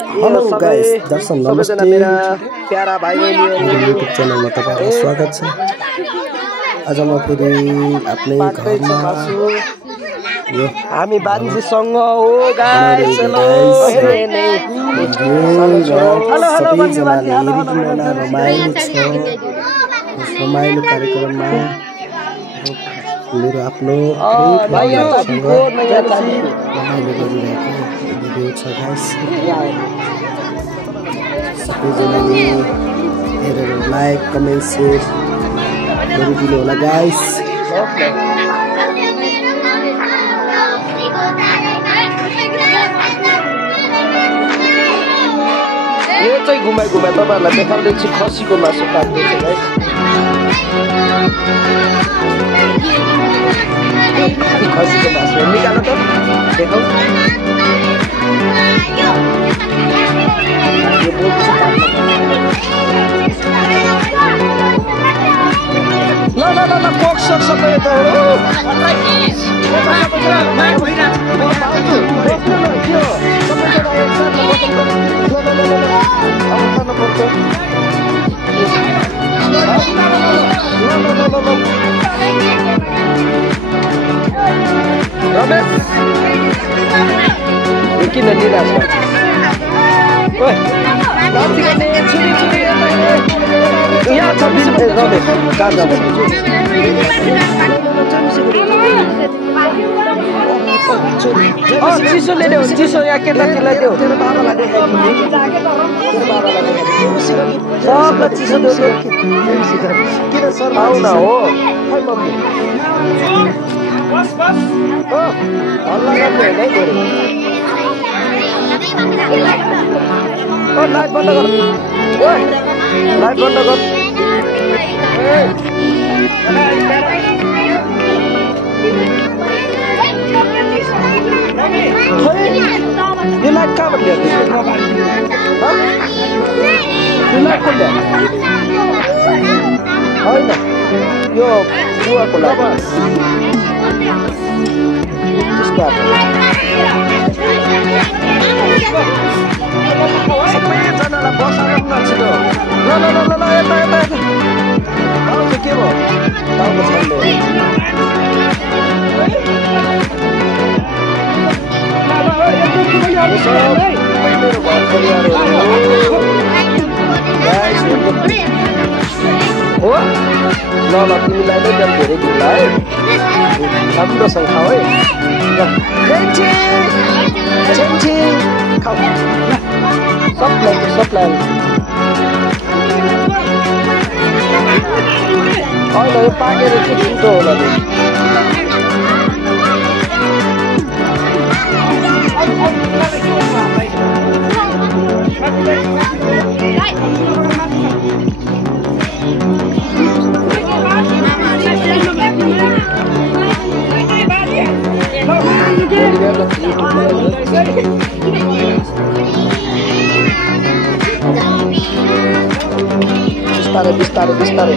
Hello guys, दर्शक नमस्ते। मेरा प्यारा भाइ बहिनीहरु युट्युब च्यानलमा तपाईहरुलाई स्वागत छ। आज म फेरि आफ्नै घरमा हामी बान्जीसँग हो गाइस। हेलो सबैजनाले हेरिदिनु होला। रमाइलो कार्यक्रममा मेरो आफ्नो रमाइलो गरिरहेको भिडियो छ गाइस। सबैजनाले हेरेर लाइक कमेन्ट सेयर गरिदिनु होला गाइस। यो चाहिँ घुमाइ तपाईहरुलाई देखाउँदैछु खसीको मासु काट्दैछु गाइस। खसीको मासु निकाल त देखाउ। ल कोक सक सबै त हो। किन निराश यहाँ छ रमेश कहाँ जानु? चिसो ल्याइदेऊ, चिसो यहाँ केटाकेटीलाई देऊ। सबलाई चिसो देऊ। किन सर आउन हो हल्ला गर्ने होइन है गरे। लाइट बन्द गर, लाइट बन्द गर। यो लाइट कहाँबाट ल्याएको? यो लाइट को ल्याएको? होइन यो बुवाको लाइट। सबैजनालाई बसाएर छिटो। ल यता आउँछ। के भयो? टाउको छल्ले मेरो घर परिवारहरू हो। ल तिमीलाई नै बिहान धेरै दिउँला है। राम्रोसँग खाऊ है। खाऊ सबलाई होइन यो पाकेर चाहिँ छिटो होला नि। बिस्तारै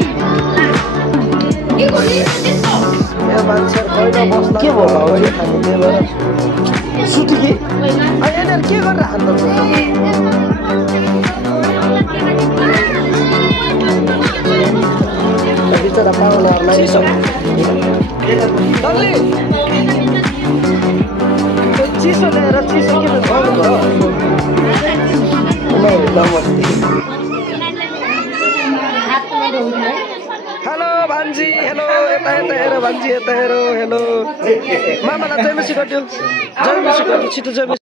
मान्छे के भयो भाउजू खानु? त्यही भएर सुति कि यिनीहरू के गरेर खान्छ? बिचरा पाहुनाहरूलाई चिसो ल्याएर चिसो किन खुवाउनु भयो? नमस्ते। हेलो भान्जी, हेलो यता हेर भान्जी, यता हेर। हेलो मामालाई जयमसी गरिदियो, छिटो जयमसी।